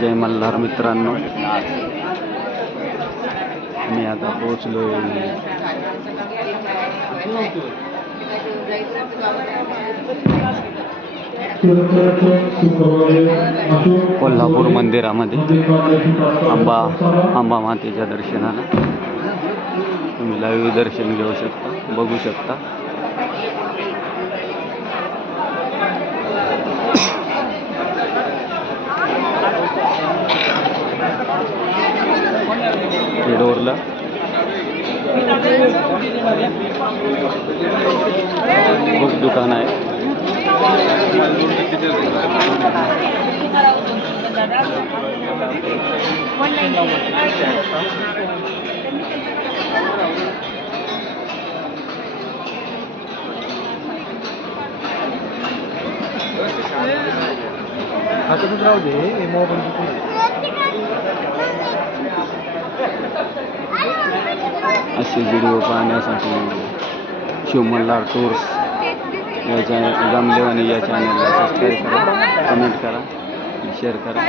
जय मल्हार मित्रांनो, मी आता पोहोचलोय कोल्हापूर मंदिरामध्ये अंबा मातेच्या दर्शनाला. तुम्ही लाईव्ह दर्शन घेऊ शकता, बघू शकता. डोरला खूप दुकान आहे. राहू दे असे व्हिडिओ पाहण्यासाठी शिव मल्हार टूर्स या चॅनल गामदेवानी या चॅनलला सबस्क्राईब करा, कमेंट करा, शेअर करा.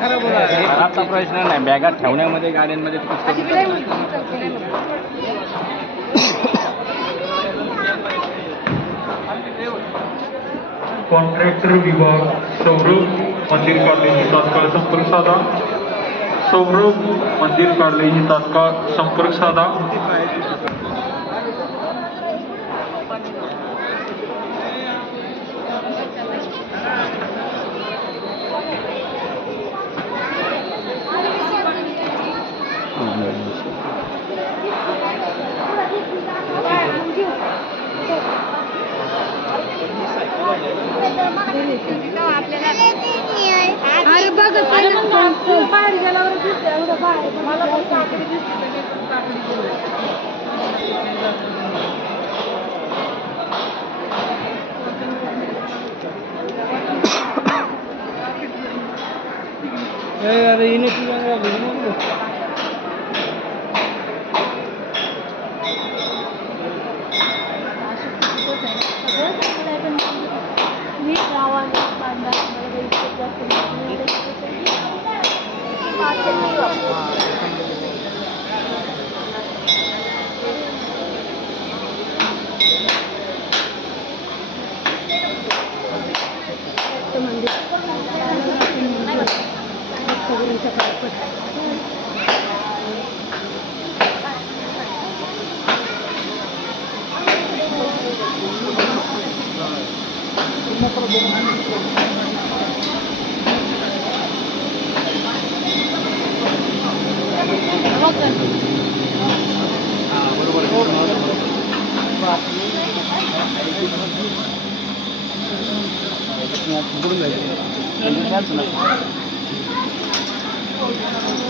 खराबचा प्रश्न नाही, बॅगात ठेवण्यामध्ये गाड्यांमध्ये कॉन्ट्रॅक्टर विभाग सौरभ मंदिर कार्यालयाशी तात्काळ संपर्क साधा. सौरभ मंदिर कार्यालयाशी तात्काळ संपर्क साधा. अरे बघ बाहेर गेल्यावर मला अरे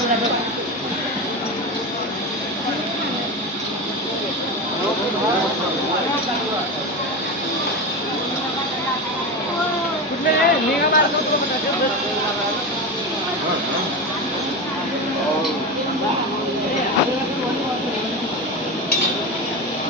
बरोबर